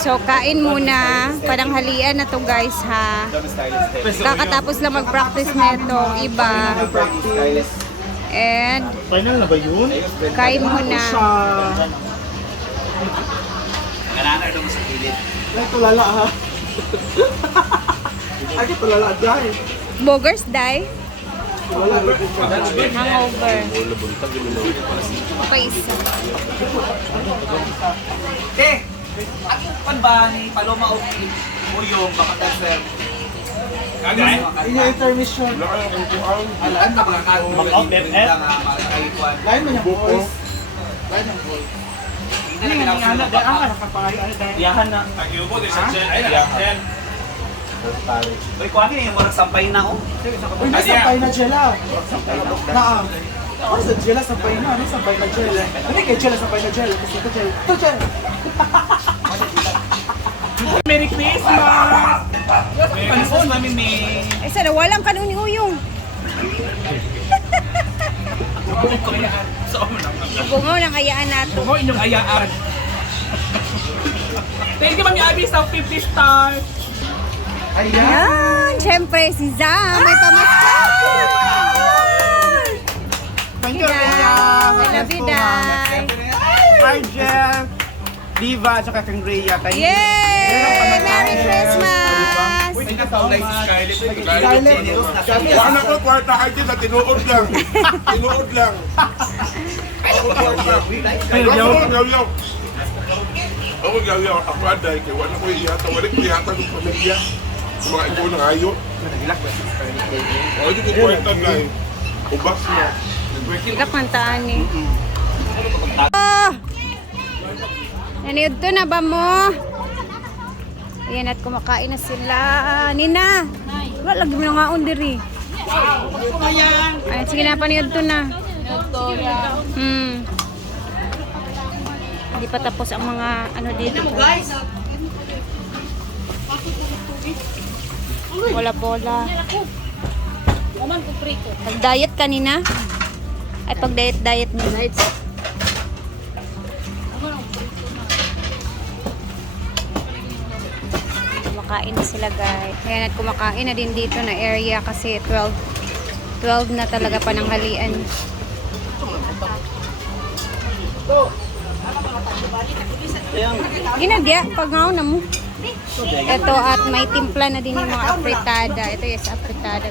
So, kain muna. Pananghalian na to guys, ha. Kakatapos lang mag-practice nito, iba. And, Final na ba yun? kain muna. Nanganar daw sa gilid. Ay, tulala ha. Ay, tulala dahil. Bogers, die. Tulala. Hangover. Okay, isa. Aking pan ba ni Paloma o Uyong baka ka-sir? Kagay? Ini intermission. Alaan na mga Mag-out, BFF? Lain mo yung boys. Lain ang boy. Hindi na Ano, daan ka nakapayo. Ano dahil? Iyahan na. Agiubo, di siya ay na. Uy, kuha ka yung marang sampay na ako. Uy, nasampay na Jela. Naa. Ano sa Jela sampay na? Ano sampay na Jela? Ano kay Jela sampay na Jela? Kasi ito Jela. Ito Jela. Merry Christmas! Panisos namin ni... Ay, sana walang kanuni uyong. Bungaw ng ayaan nato. Bungo inyong ayaan. Thank you, Mami Abby, sa 50 stars. Ayan. Yan, syempre si Zam. May pamaskal. Thank you, I love you, Day. Hi, Jeff. Diva, at saka kang Rhea. Thank you. Yay! Merry Christmas! Uy, hindi na taulay si Scarlett. Scarlett. Ano ko, kwarta kayo dyan na tinuod lang. Tinuod lang. Yaw-yaw. Ako yaw-yaw. Ako aday. Kaya wala ko iyata. Wala ko iyata ng pamilya. Mga ikaw ng ayo. O, hindi ko kwarta na eh. Ubas na. Hilak man taan eh. Oh! Naniod to na ba mo? Ayan at kumakain na sila. Nina! Wala lagi mo nga diri. Ayan, sige na, paniod to na. Hindi pa tapos ang mga ano dito. Bola-bola. Pag-diet kanina? Ay, pag-diet mo. Kumakain na sila guys. Ayan, at kumakain na din dito na area kasi 12 na talaga pananghalian. Ginagya, pag ngaw na mo. Ito at may timpla na din yung mga apritada. Ito yung apritada.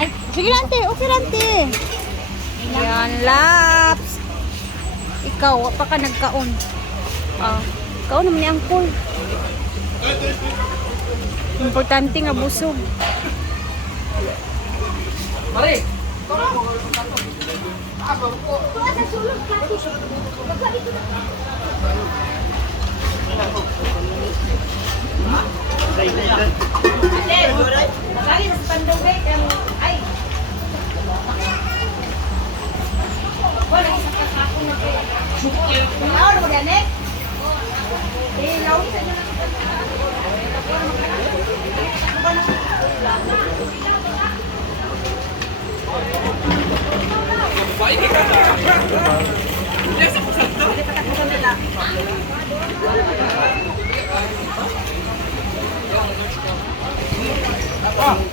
Ay, sige lang te, okay lang te. Yan, laps. Ikaw, pa ka nagkaon. Ikaw naman ni Angkol. Importante nga busog. Pare!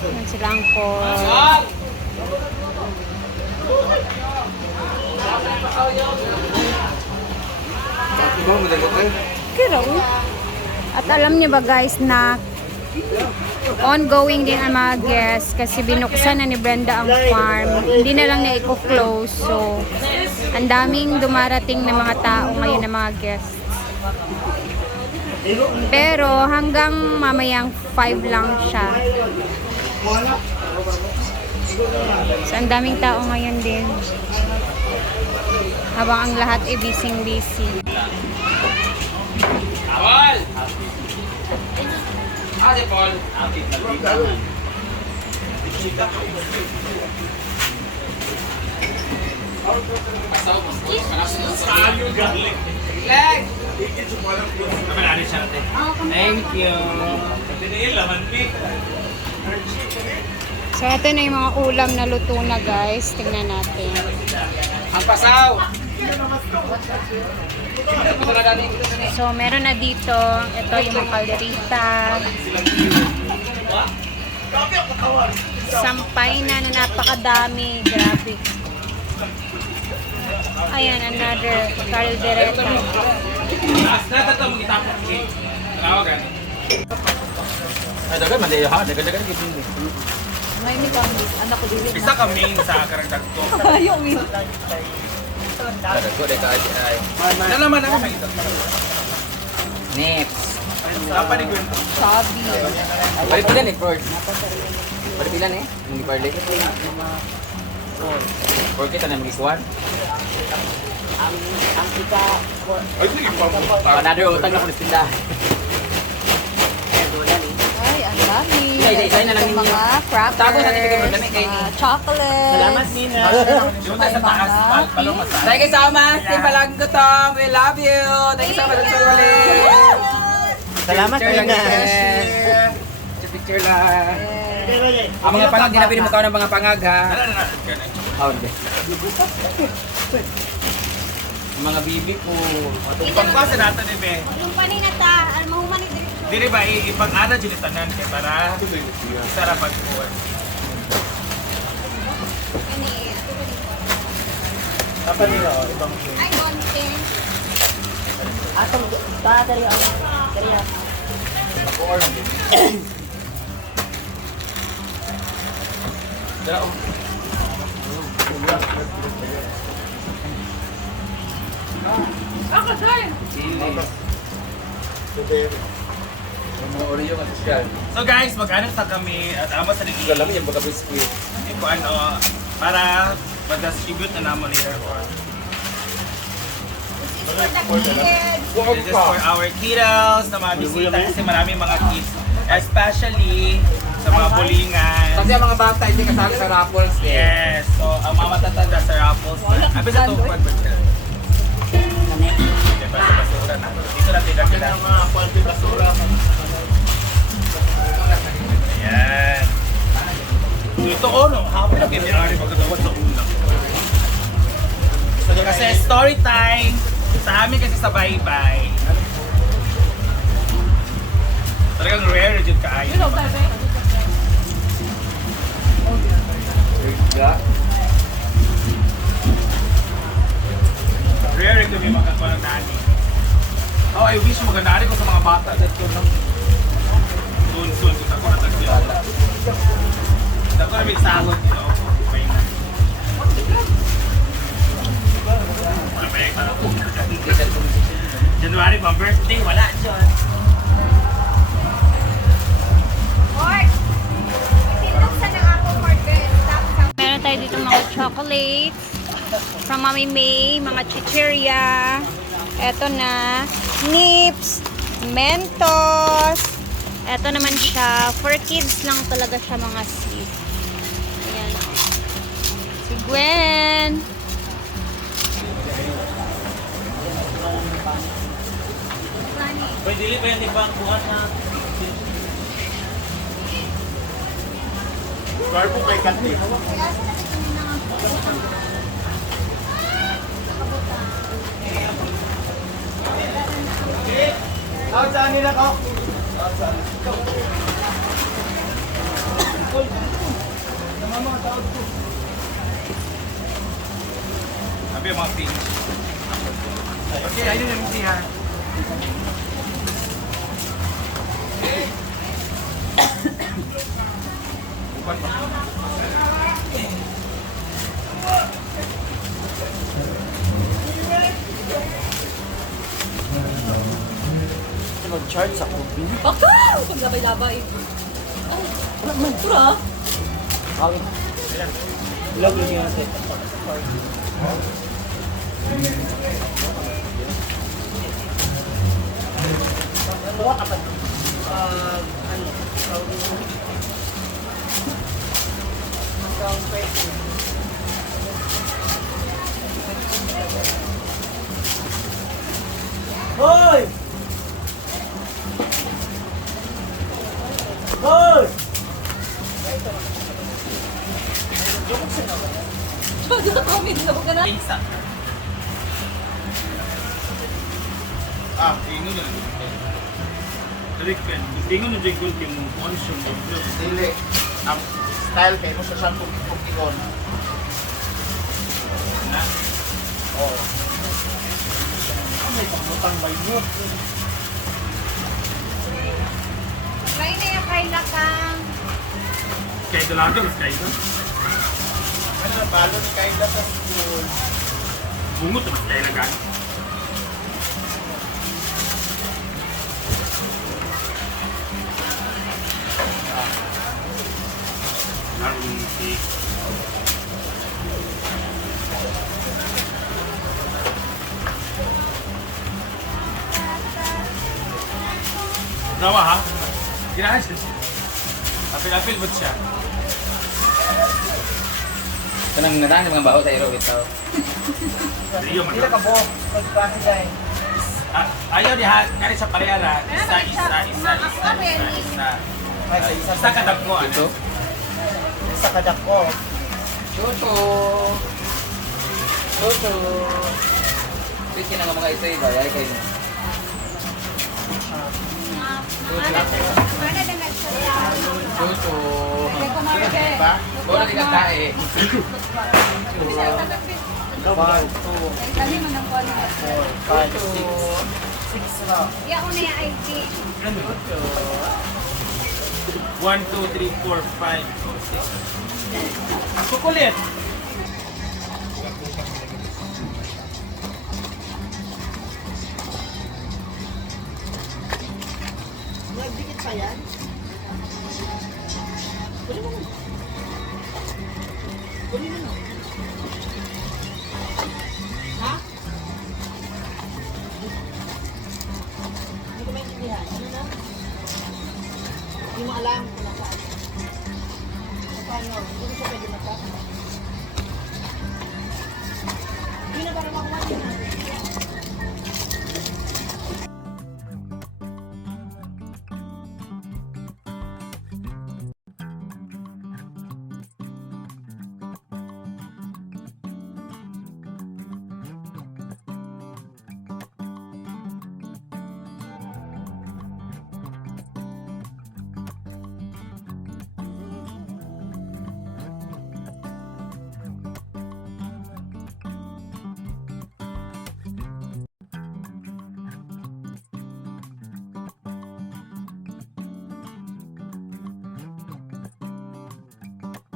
Yan sila Angkol. Kira At alam niyo ba guys na ongoing din ang mga guests kasi binuksan na ni Brenda ang farm. Hindi na lang na i-close. So, ang daming dumarating na mga tao ngayon na mga guests. Pero hanggang mamayang 5 lang siya. So, ang daming tao ngayon din. Habang ang lahat ay busy-busy. Paul! Ate Paul! Saan galing? Leg! Thank you. So, ito na yung mga ulam na luto na guys. Tingnan natin. Ang pasaw! So, meron na dito. Ito yung mga kalderita. Sampay na napakadami. Grabe. Ayan, another kaldereta. Ay, dagan, mali ha. Dagan gitu. May ni kami. Anak ko dili. Isa ka main sa karagdag ko. Ayaw mi. Dagan ko, dagan ay. Nalaman ako may isa. Nips. Apa ni Gwen? Sabi. Bari pila ni Ford. Bari pila ni? Hindi barley. Ford kita na magikuan. Ay, sige, pamuta. Another utang na ko ni tinda. Ay, ang dami. Isa na lang Itong mga crackers. Tapos natin bigyan mo dami kay mga chocolates. Salamat, Nina. Yung May sa taas, mga paloma sa. Thank you so much, Team Palaging Gutom. We love you. Thank you so much, ulit. Salamat, Nina. Picture lang. Ang mga pangag, di na pwede mo kaw ng mga pangag, ha? Oh, hindi. Mga bibi ko. Pagpasa natin ni Be. Yung panina ta, mahuman ni diri. Dili ba ipang-ana dili tanan kay para sarap pagkuhan. Apa nila ibang Ay, konti. Atong battery ang kaya So guys, mag-ano sa kami at amo sa naging Alam yung baka biskuit. ko ano para mag-distribute na naman later on. This is for our kiddos na mga bisita kasi maraming mga kids. Especially sa mga bulingan. Kasi ang mga bata hindi kasali sa raffles eh. Yes, so ang mga matatanda sa Raffles. Abi sa itong pag-birthday. Basura na. Dito lang tingnan sila. Mga kwality basura. Ayan. Ito no, hapon na kami-ari magkagawad sa ulang. Kasi story time sa amin kasi sa baybay. Talagang rare dyan kaayo. Rare kami magkakawa ng nani. Oh, I wish magandaan ko sa mga bata dito, no? Soon, kita ko na tagyo. Kita ko na may sahod, you know? May na. Wala ba yung January, my birthday, wala dyan. Meron tayo dito mga chocolates from Mami May, mga chichirya. Eto na, Nips, Mentos. Eto naman siya, for kids lang talaga siya mga sweet. Ayan. Si Gwen. Pwede dili pa yan ibang buhat na. Carbo kay Kati. Out saan nila ko? Sabi yung mga pink. Okay, ayun yung siya. Mag-charge sa kopi. Bakit? Paglabay-labay. Ay, wala man. Tura. Log lagi natin. Buwa ka pa. Hoy! Hoy! Joke sa comment na ba ka na? Pizza. Tingon na lang. Direct pen. Tingon na dyan kung yung consume of blue. Dili. Ang style kay mo sa siyang pag-ikon. Na? Oo. May pangutang may mood. Lain na yung kay Lakang. Kaya dalaga, mas kaya ito. Ano na balo ni Kayla sa school? Bungot, mas kaya lagan. Naruti. Nawa ha? Ginahan siya. Apil-apil ba't siya? Kanang naraan yung mga baho sa iro ito. Rio man. Pila ka bo? Pag-klase dahil. Ayaw di ha, kani sa pareha isa. Ay, sa isa Isa kadap ko, ano? Ito. Sa kadak ko. Chucho. Chucho. Wait, kinang mga ito iba. Yay kayo. Mana na nagsasaw. Chucho. Ba? Bawa na tingkat tae. Five, Dali mo ng kono. 4, 5, 6. 6 na. Iya ko na yung ID. 1, 2, 3, 4, 5, 6. Ang kukulit. Nagdikit pa yan? Hindi ko maintindihan. Ano na? Hindi mo alam kung nasaan. Paano? Hindi ko siya pwede mata. Hindi na para makuha niya na.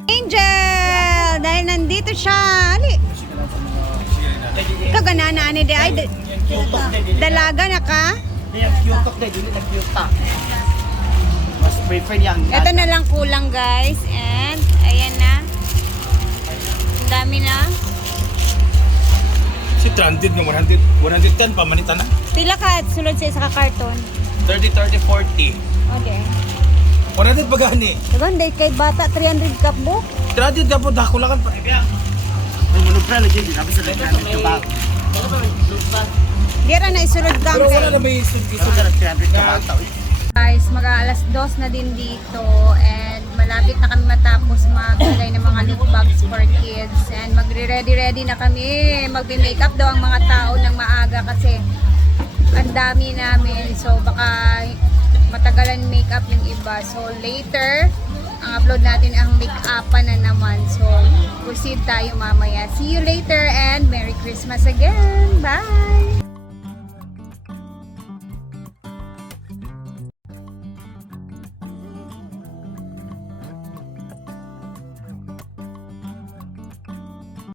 Angel! Dahil nandito siya. Ali. Ikaw ganana ani di ay dalaga na ka. Hindi, ang cute talk dahil. Dili nag-cute talk. Mas prefer yang. Ito na lang kulang guys. And ayan na. Ang dami na. Si 300 ng 110 pamanita na. Pila ka sulod sa isa ka karton. 30, 30, 40. Okay. 100 pa gani. Dagan day kay bata 300 cup book. 300 ka po, dako lang pa. Ang mulog pra, lagi. Sabi sa lagi. Ito ba? Di ra na isulod kang Pero wala na kay. may Ito ka 300 ka bata. Guys, mag-aalas 2 na din dito and malapit na kami matapos maglagay ng mga loot bags for kids and magre-ready na kami. Magbe-makeup daw ang mga tao ng maaga kasi ang dami namin. So baka matagalan makeup yung iba. So later, ang upload natin ang make-upan na naman. So proceed tayo mamaya. See you later and Merry Christmas again. Bye!